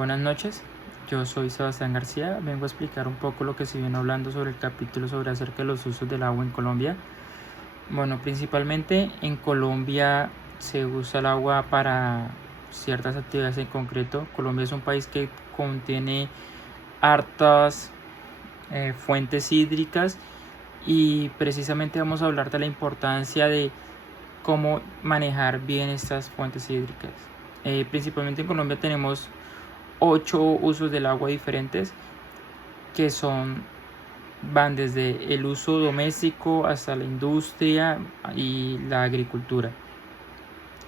Buenas noches, yo soy Sebastián García, vengo a explicar un poco lo que se viene hablando sobre el capítulo sobre acerca de los usos del agua en Colombia. Bueno, principalmente en Colombia se usa el agua para ciertas actividades en concreto. Colombia es un país que contiene hartas fuentes hídricas y precisamente vamos a hablar de la importancia de cómo manejar bien estas fuentes hídricas. Principalmente en Colombia tenemos 8 usos del agua diferentes que van desde el uso doméstico hasta la industria y la agricultura.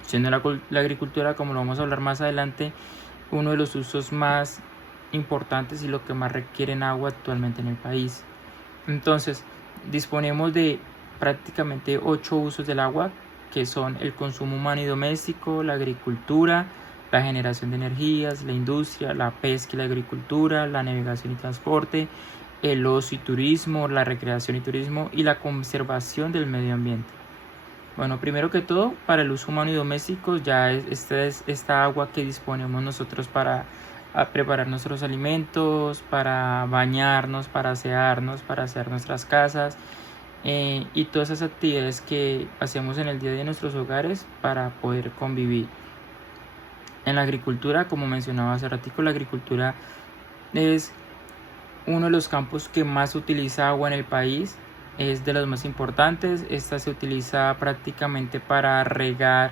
Siendo la agricultura, como lo vamos a hablar más adelante, uno de los usos más importantes y lo que más requieren agua actualmente en el país. Entonces, disponemos de prácticamente 8 usos del agua, que son el consumo humano y doméstico, la agricultura, la generación de energías, la industria, la pesca y la agricultura, la navegación y transporte, el ocio y turismo, la recreación y turismo y la conservación del medio ambiente. Bueno, primero que todo, para el uso humano y doméstico, ya es esta agua que disponemos nosotros para preparar nuestros alimentos, para bañarnos, para asearnos, para asear nuestras casas y todas esas actividades que hacemos en el día a día de nuestros hogares para poder convivir. En la agricultura, como mencionaba hace ratico, la agricultura es uno de los campos que más utiliza agua en el país, es de los más importantes. Esta se utiliza prácticamente para regar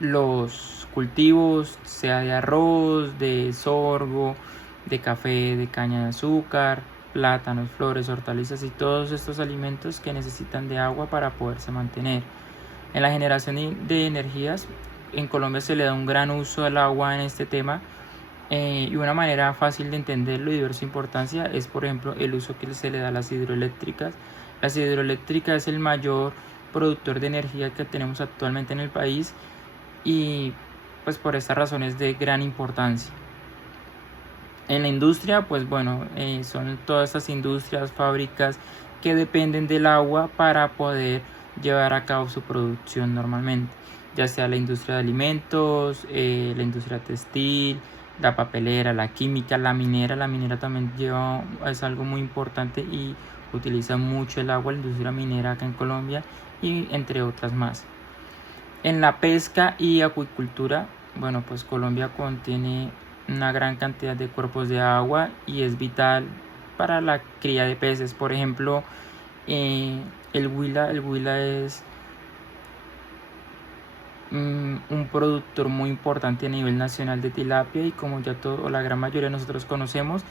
los cultivos, sea de arroz, de sorgo, de café, de caña de azúcar, plátanos, flores, hortalizas y todos estos alimentos que necesitan de agua para poderse mantener. En la generación de energías, en Colombia se le da un gran uso al agua en este tema y una manera fácil de entenderlo y de ver su importancia es, por ejemplo, el uso que se le da a las hidroeléctricas. Las hidroeléctricas es el mayor productor de energía que tenemos actualmente en el país y pues por esta razón es de gran importancia. En la industria, pues bueno, son todas estas industrias, fábricas que dependen del agua para poder llevar a cabo su producción normalmente, ya sea la industria de alimentos, la industria textil, la papelera, la química, la minera también es algo muy importante y utiliza mucho el agua, la industria minera acá en Colombia y entre otras más. En la pesca y acuicultura, bueno, pues Colombia contiene una gran cantidad de cuerpos de agua y es vital para la cría de peces. Por ejemplo, el Huila es un productor muy importante a nivel nacional de tilapia y como ya la gran mayoría de nosotros conocemos,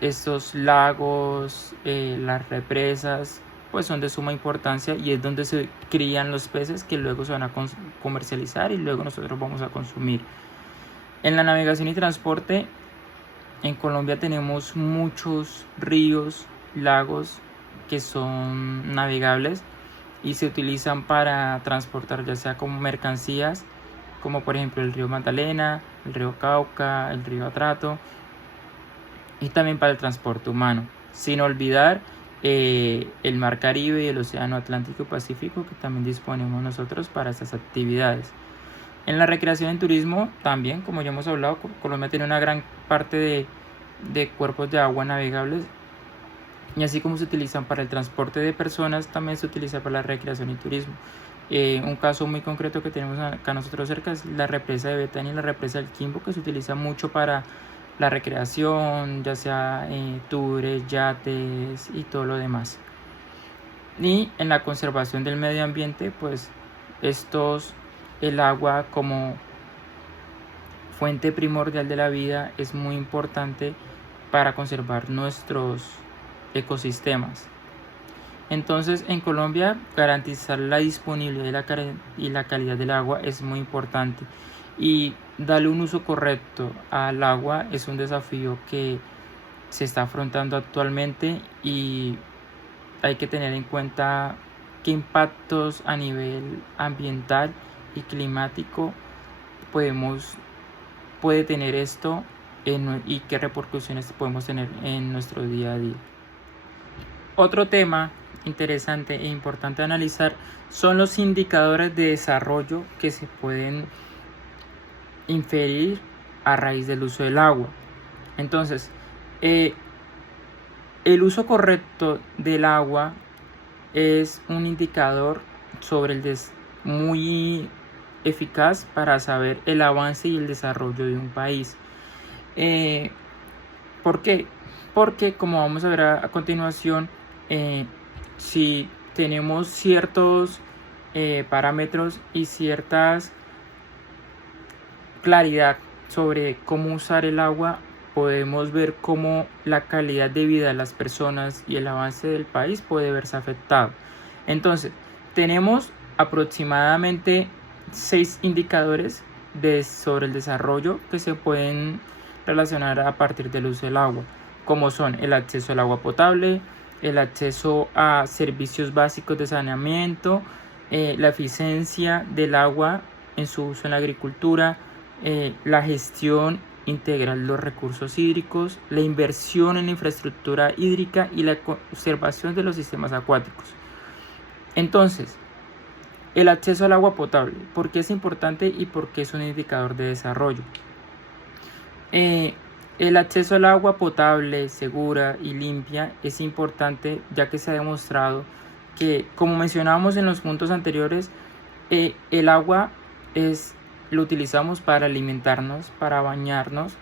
estos lagos, las represas, pues son de suma importancia y es donde se crían los peces que luego se van a comercializar y luego nosotros vamos a consumir. En la navegación y transporte, en Colombia tenemos muchos ríos, lagos que son navegables y se utilizan para transportar ya sea como mercancías, como por ejemplo el río Magdalena, el río Cauca, el río Atrato, y también para el transporte humano, sin olvidar el mar Caribe y el océano Atlántico y Pacífico que también disponemos nosotros para estas actividades. En la recreación y turismo también, como ya hemos hablado, Colombia tiene una gran parte de cuerpos de agua navegables y así como se utilizan para el transporte de personas, también se utiliza para la recreación y turismo. Un caso muy concreto que tenemos acá nosotros cerca es la represa de Betania y la represa del Quimbo, que se utiliza mucho para la recreación, ya sea tours, yates y todo lo demás. Y en la conservación del medio ambiente, pues el agua como fuente primordial de la vida es muy importante para conservar nuestros ecosistemas. Entonces, en Colombia, garantizar la disponibilidad y la calidad del agua es muy importante y darle un uso correcto al agua es un desafío que se está afrontando actualmente y hay que tener en cuenta qué impactos a nivel ambiental y climático puede tener esto y qué repercusiones podemos tener en nuestro día a día. Otro tema interesante e importante analizar son los indicadores de desarrollo que se pueden inferir a raíz del uso del agua. Entonces, el uso correcto del agua es un indicador muy eficaz para saber el avance y el desarrollo de un país. ¿Por qué? Porque, como vamos a ver a continuación, si tenemos ciertos parámetros y ciertas claridad sobre cómo usar el agua, podemos ver cómo la calidad de vida de las personas y el avance del país puede verse afectado. Entonces, tenemos aproximadamente 6 indicadores sobre el desarrollo que se pueden relacionar a partir del uso del agua, como son el acceso al agua potable, el acceso a servicios básicos de saneamiento, la eficiencia del agua en su uso en la agricultura, la gestión integral de los recursos hídricos, la inversión en la infraestructura hídrica y la conservación de los sistemas acuáticos. Entonces, el acceso al agua potable, ¿por qué es importante y por qué es un indicador de desarrollo? El acceso al agua potable, segura y limpia es importante, ya que se ha demostrado que, como mencionábamos en los puntos anteriores, el agua lo utilizamos para alimentarnos, para bañarnos,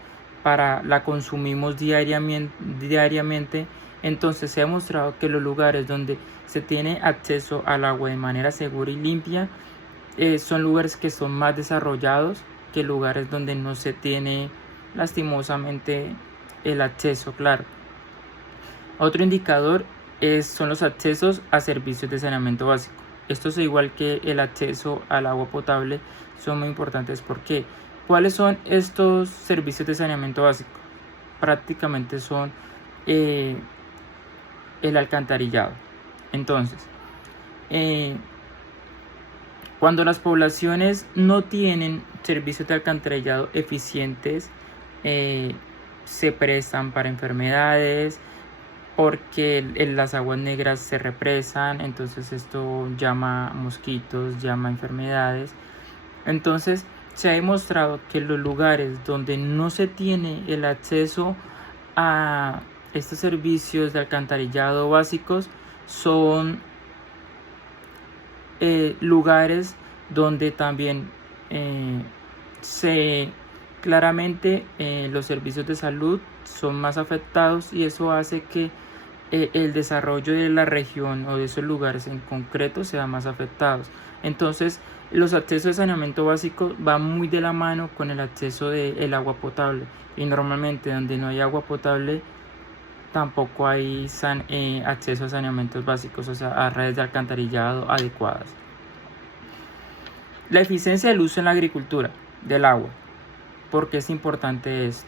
la consumimos diariamente. Entonces se ha demostrado que los lugares donde se tiene acceso al agua de manera segura y limpia son lugares que son más desarrollados que lugares donde no se tiene lastimosamente el acceso, claro. Otro indicador son los accesos a servicios de saneamiento básico. Estos, igual que el acceso al agua potable, son muy importantes. ¿Por qué? ¿Cuáles son estos servicios de saneamiento básico? Prácticamente son el alcantarillado. Entonces, cuando las poblaciones no tienen servicios de alcantarillado eficientes, se prestan para enfermedades, porque las aguas negras se represan, entonces esto llama mosquitos, llama enfermedades. Entonces se ha demostrado que los lugares donde no se tiene el acceso a estos servicios de alcantarillado básicos son lugares donde también claramente los servicios de salud son más afectados, y eso hace que el desarrollo de la región o de esos lugares en concreto sea más afectados. Entonces, los accesos de saneamiento básico van muy de la mano con el acceso del agua potable, y normalmente donde no hay agua potable tampoco hay acceso a saneamientos básicos, o sea, a redes de alcantarillado adecuadas. La eficiencia del uso en la agricultura del agua. ¿Por qué es importante esto?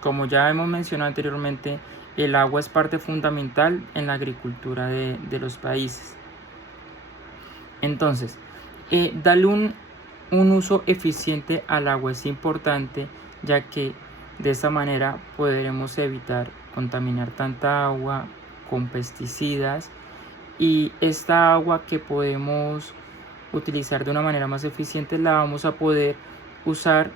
Como ya hemos mencionado anteriormente, el agua es parte fundamental en la agricultura de los países. Entonces, darle un uso eficiente al agua es importante, ya que de esta manera podremos evitar contaminar tanta agua con pesticidas, y esta agua que podemos utilizar de una manera más eficiente la vamos a poder usar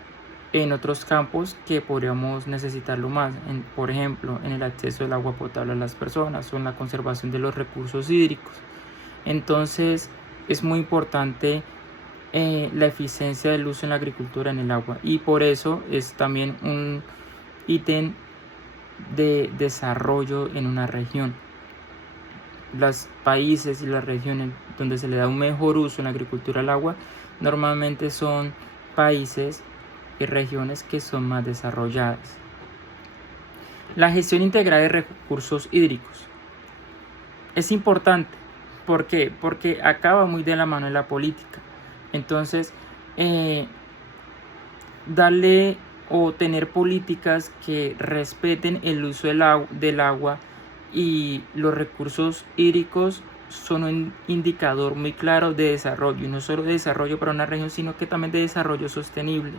en otros campos que podríamos necesitarlo más, por ejemplo, en el acceso del agua potable a las personas o en la conservación de los recursos hídricos. Entonces es muy importante la eficiencia del uso en la agricultura en el agua, y por eso es también un ítem de desarrollo en una región. Los países y las regiones donde se le da un mejor uso en la agricultura al agua normalmente son países y regiones que son más desarrolladas. La gestión integrada de recursos hídricos es importante. ¿Por qué? Porque acaba muy de la mano de la política. Entonces, darle o tener políticas que respeten el uso del agua y los recursos hídricos son un indicador muy claro de desarrollo, y no solo de desarrollo para una región, sino que también de desarrollo sostenible.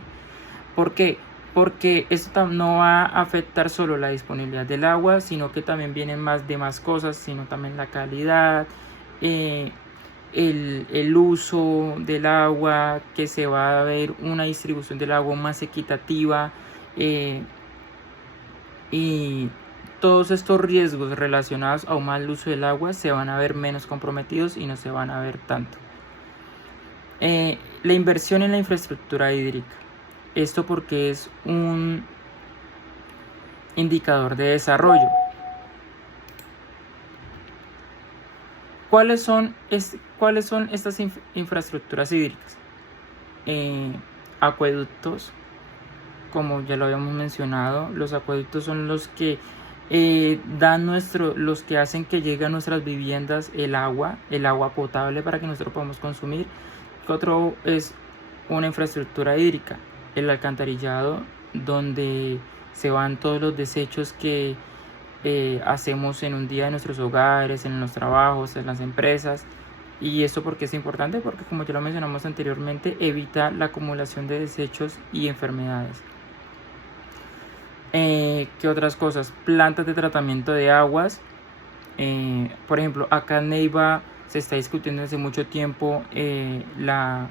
¿Por qué? Porque esto no va a afectar solo la disponibilidad del agua, sino que también vienen más cosas, sino también la calidad, el uso del agua, que se va a ver una distribución del agua más equitativa, y todos estos riesgos relacionados a un mal uso del agua se van a ver menos comprometidos y no se van a ver tanto. La inversión en la infraestructura hídrica. Esto porque es un indicador de desarrollo. ¿Cuáles son estas infraestructuras hídricas? Acueductos, como ya lo habíamos mencionado. Los acueductos son los que los que hacen que llegue a nuestras viviendas el agua potable para que nosotros podamos consumir. Otro es una infraestructura hídrica, el alcantarillado, donde se van todos los desechos que hacemos en un día en nuestros hogares, en los trabajos, en las empresas. Y esto porque es importante, porque como ya lo mencionamos anteriormente, evita la acumulación de desechos y enfermedades. ¿Qué otras cosas? Plantas de tratamiento de aguas. Por ejemplo, acá en Neiva se está discutiendo desde mucho tiempo la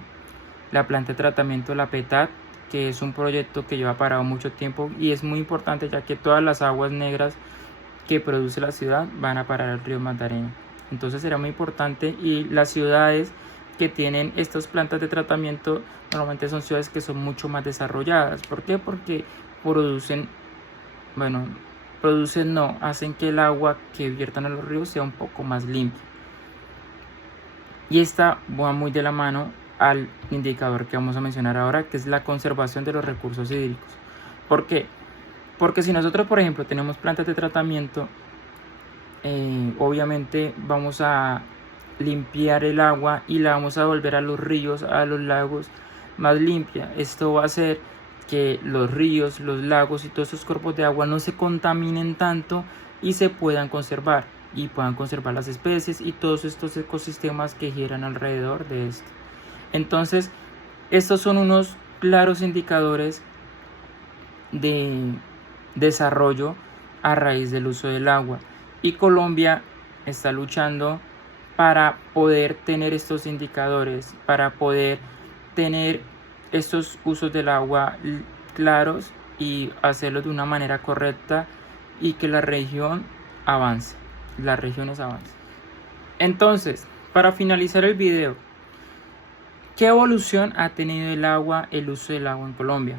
planta de tratamiento, la PETAT, que es un proyecto que lleva parado mucho tiempo y es muy importante, ya que todas las aguas negras que produce la ciudad van a parar al río Magdalena. Entonces será muy importante, y las ciudades que tienen estas plantas de tratamiento normalmente son ciudades que son mucho más desarrolladas. ¿Por qué? Porque hacen que el agua que viertan a los ríos sea un poco más limpia. Y esta va muy de la mano al indicador que vamos a mencionar ahora, que es la conservación de los recursos hídricos. ¿Por qué? Porque si nosotros, por ejemplo, tenemos plantas de tratamiento, obviamente vamos a limpiar el agua y la vamos a volver a los ríos, a los lagos más limpia. Esto va a hacer que los ríos, los lagos y todos estos cuerpos de agua no se contaminen tanto y se puedan conservar, y puedan conservar las especies y todos estos ecosistemas que giran alrededor de esto. Entonces, estos son unos claros indicadores de desarrollo a raíz del uso del agua, y Colombia está luchando para poder tener estos indicadores, para poder tener estos usos del agua claros y hacerlo de una manera correcta, y que la región avance, las regiones avancen. Entonces, para finalizar el video, ¿qué evolución ha tenido el uso del agua en Colombia?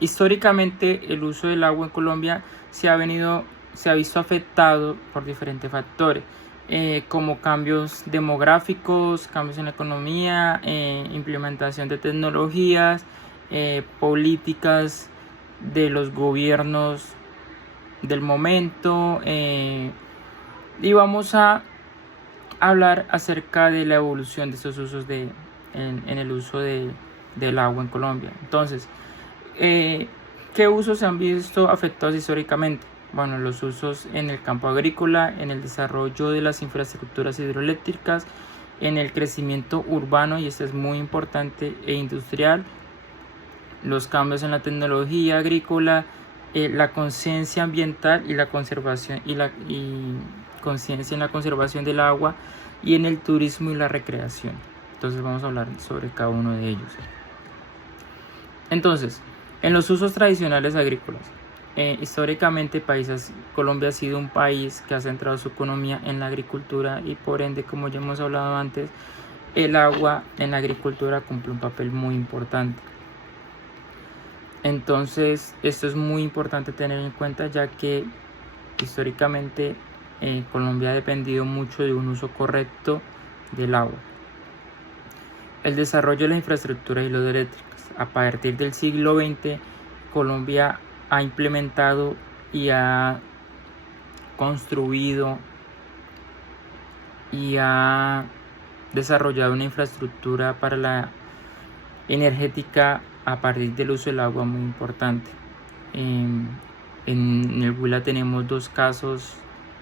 Históricamente, el uso del agua en Colombia se ha visto afectado por diferentes factores, como cambios demográficos, cambios en la economía, implementación de tecnologías, políticas de los gobiernos del momento, y vamos a hablar acerca de la evolución de estos usos en el uso del agua en Colombia. Entonces, ¿qué usos se han visto afectados históricamente? Bueno, los usos en el campo agrícola, en el desarrollo de las infraestructuras hidroeléctricas, en el crecimiento urbano, y esto es muy importante, e industrial, los cambios en la tecnología agrícola, la conciencia ambiental y la conservación conciencia en la conservación del agua, y en el turismo y la recreación. Entonces vamos a hablar sobre cada uno de ellos. Entonces, en los usos tradicionales agrícolas, históricamente Colombia ha sido un país que ha centrado su economía en la agricultura, y por ende, como ya hemos hablado antes, el agua en la agricultura cumple un papel muy importante. Entonces, esto es muy importante tener en cuenta, ya que históricamente Colombia ha dependido mucho de un uso correcto del agua. El desarrollo de la infraestructura hidroeléctrica. A partir del siglo XX, Colombia ha implementado y ha construido y ha desarrollado una infraestructura para la energética a partir del uso del agua muy importante. En el Huila tenemos dos casos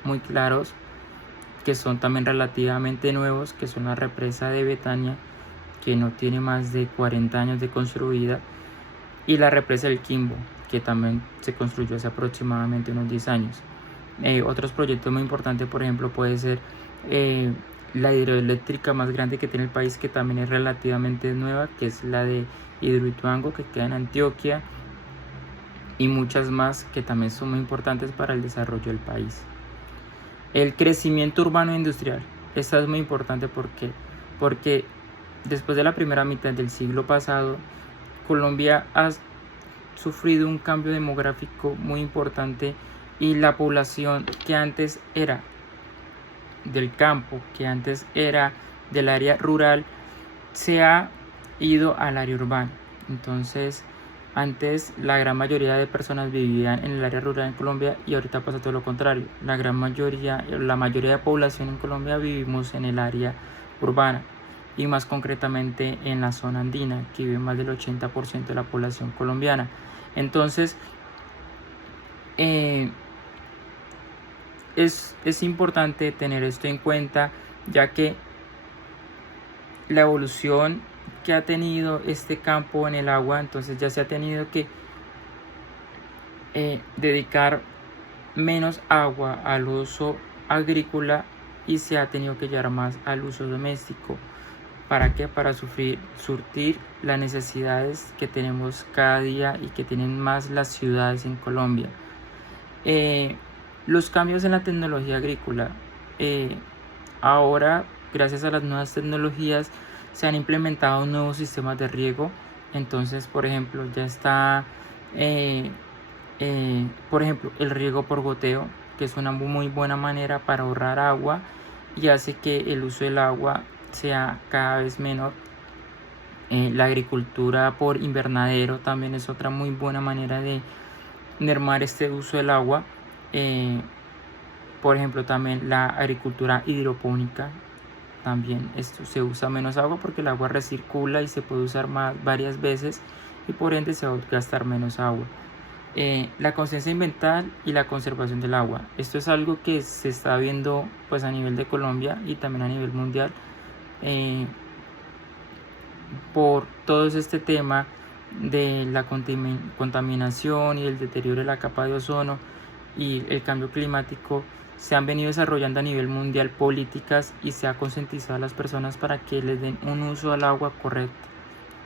muy claros que son también relativamente nuevos, que son la represa de Betania, que no tiene más de 40 años de construida, y la represa del Quimbo, que también se construyó hace aproximadamente unos 10 años. Otros proyectos muy importantes, por ejemplo, puede ser la hidroeléctrica más grande que tiene el país, que también es relativamente nueva, que es la de Hidroituango, que queda en Antioquia, y muchas más que también son muy importantes para el desarrollo del país. El crecimiento urbano e industrial. Esta es muy importante porque después de la primera mitad del siglo pasado, Colombia ha sufrido un cambio demográfico muy importante y la población que antes era del campo, que antes era del área rural, se ha ido al área urbana. Entonces, antes la gran mayoría de personas vivían en el área rural en Colombia y ahorita pasa todo lo contrario. La mayoría de población en Colombia vivimos en el área urbana y más concretamente en la zona andina, que vive más del 80% de la población colombiana. Entonces, es importante tener esto en cuenta, ya que la evolución que ha tenido este campo en el agua, entonces ya se ha tenido que dedicar menos agua al uso agrícola y se ha tenido que llevar más al uso doméstico. ¿Para qué? Para surtir las necesidades que tenemos cada día y que tienen más las ciudades en Colombia. Los cambios en la tecnología agrícola. Ahora, gracias a las nuevas tecnologías, se han implementado nuevos sistemas de riego. Entonces, por ejemplo, ya está por ejemplo, el riego por goteo, que es una muy buena manera para ahorrar agua y hace que el uso del agua sea cada vez menor. La agricultura por invernadero también es otra muy buena manera de mermar este uso del agua. Por ejemplo, también la agricultura hidropónica, también esto se usa menos agua porque el agua recircula y se puede usar varias veces y por ende se va a gastar menos agua. La conciencia ambiental y la conservación del agua. Esto es algo que se está viendo pues a nivel de Colombia y también a nivel mundial, por todo este tema de la contaminación y el deterioro de la capa de ozono y el cambio climático. Se han venido desarrollando a nivel mundial políticas y se ha concientizado a las personas para que les den un uso al agua correcto.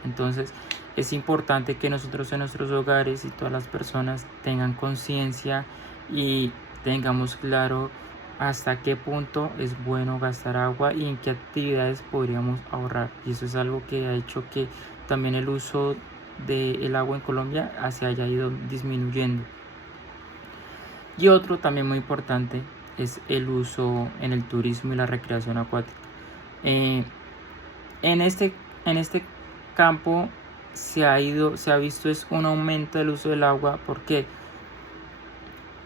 Entonces es importante que nosotros en nuestros hogares y todas las personas tengan conciencia y tengamos claro hasta qué punto es bueno gastar agua y en qué actividades podríamos ahorrar. Y eso es algo que ha hecho que también el uso del agua en Colombia se haya ido disminuyendo. Y otro también muy importante es el uso en el turismo y la recreación acuática. En este campo se ha visto es un aumento del uso del agua porque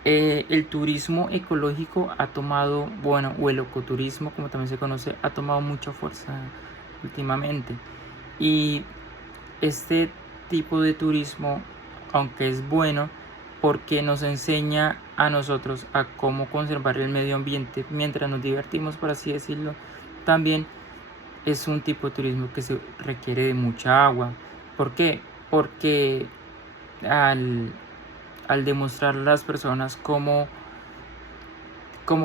el turismo ecológico ha tomado, o el ecoturismo como también se conoce, ha tomado mucha fuerza últimamente. Y este tipo de turismo, aunque es bueno porque nos enseña a nosotros a cómo conservar el medio ambiente mientras nos divertimos, por así decirlo, también es un tipo de turismo que se requiere de mucha agua. ¿Por qué? Porque al demostrar a las personas cómo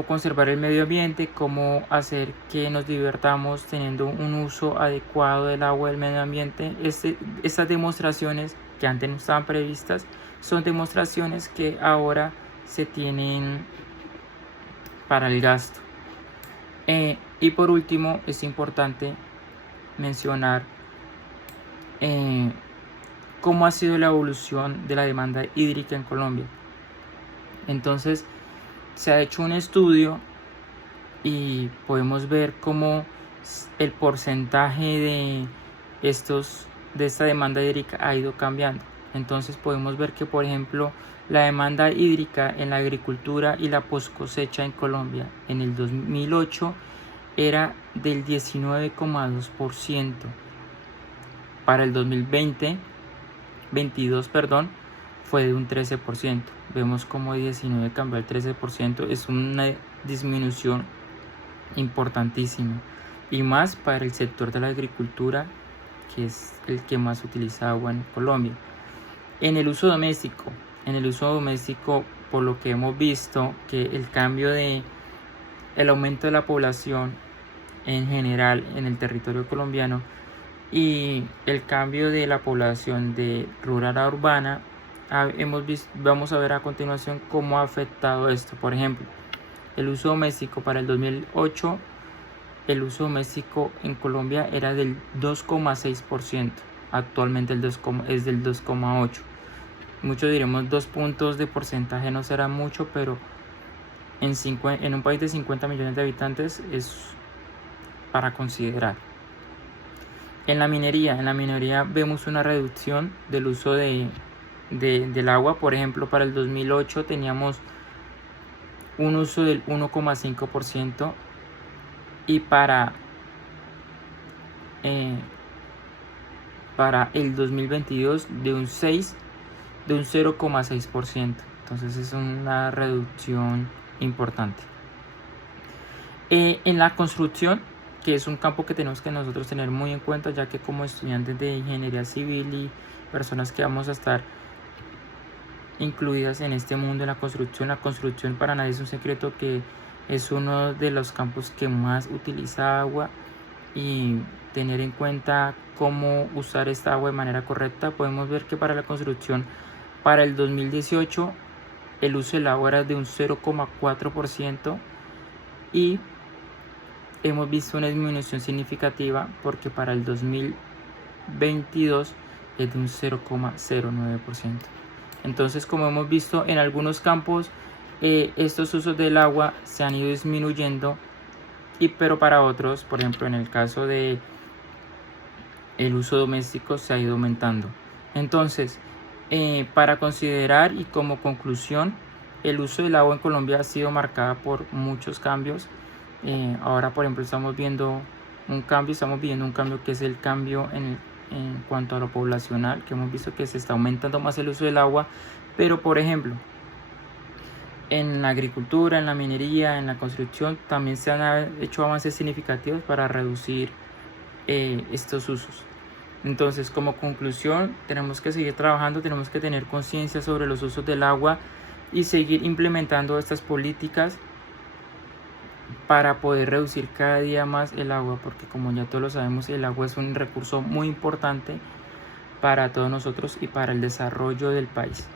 conservar el medio ambiente, cómo hacer que nos divertamos teniendo un uso adecuado del agua del medio ambiente, estas demostraciones que antes no estaban previstas son demostraciones que ahora se tienen para el gasto. Y por último, es importante mencionar cómo ha sido la evolución de la demanda hídrica en Colombia. Entonces, se ha hecho un estudio y podemos ver cómo el porcentaje de esta demanda hídrica ha ido cambiando. Entonces podemos ver que, por ejemplo, la demanda hídrica en la agricultura y la post cosecha en Colombia en el 2008 era del 19,2%. Para el 2022 fue de un 13%. Vemos como de 19 cambió al 13%. Es una disminución importantísima. Y más para el sector de la agricultura, que es el que más utiliza agua en Colombia. En el uso doméstico, por lo que hemos visto, que el aumento de la población en general en el territorio colombiano y el cambio de la población de rural a urbana, vamos a ver a continuación cómo ha afectado esto. Por ejemplo, el uso doméstico para el 2008, el uso doméstico en Colombia era del 2,6%, actualmente es del 2,8%. Muchos diremos 2 puntos de porcentaje no será mucho, pero en un país de 50 millones de habitantes es para considerar. En la minería vemos una reducción del uso del agua. Por ejemplo, para el 2008 teníamos un uso del 1,5% y para el 2022 de un 0,6%. Entonces es una reducción importante. En la construcción, que es un campo que tenemos que nosotros tener muy en cuenta, ya que como estudiantes de ingeniería civil y personas que vamos a estar incluidas en este mundo de la construcción para nadie es un secreto que es uno de los campos que más utiliza agua, y tener en cuenta cómo usar esta agua de manera correcta. Podemos ver que para la construcción, para el 2018 el uso del agua era de un 0,4% y hemos visto una disminución significativa porque para el 2022 es de un 0,09%. Entonces, como hemos visto en algunos campos, estos usos del agua se han ido disminuyendo, pero para otros, por ejemplo en el caso de el uso doméstico, se ha ido aumentando. Entonces, para considerar y como conclusión, el uso del agua en Colombia ha sido marcada por muchos cambios. Ahora, por ejemplo, estamos viendo un cambio que es el cambio en cuanto a lo poblacional, que hemos visto que se está aumentando más el uso del agua, pero por ejemplo en la agricultura, en la minería, en la construcción también se han hecho avances significativos para reducir estos usos. Entonces, como conclusión, tenemos que seguir trabajando, tenemos que tener conciencia sobre los usos del agua y seguir implementando estas políticas para poder reducir cada día más el agua, porque como ya todos lo sabemos, el agua es un recurso muy importante para todos nosotros y para el desarrollo del país.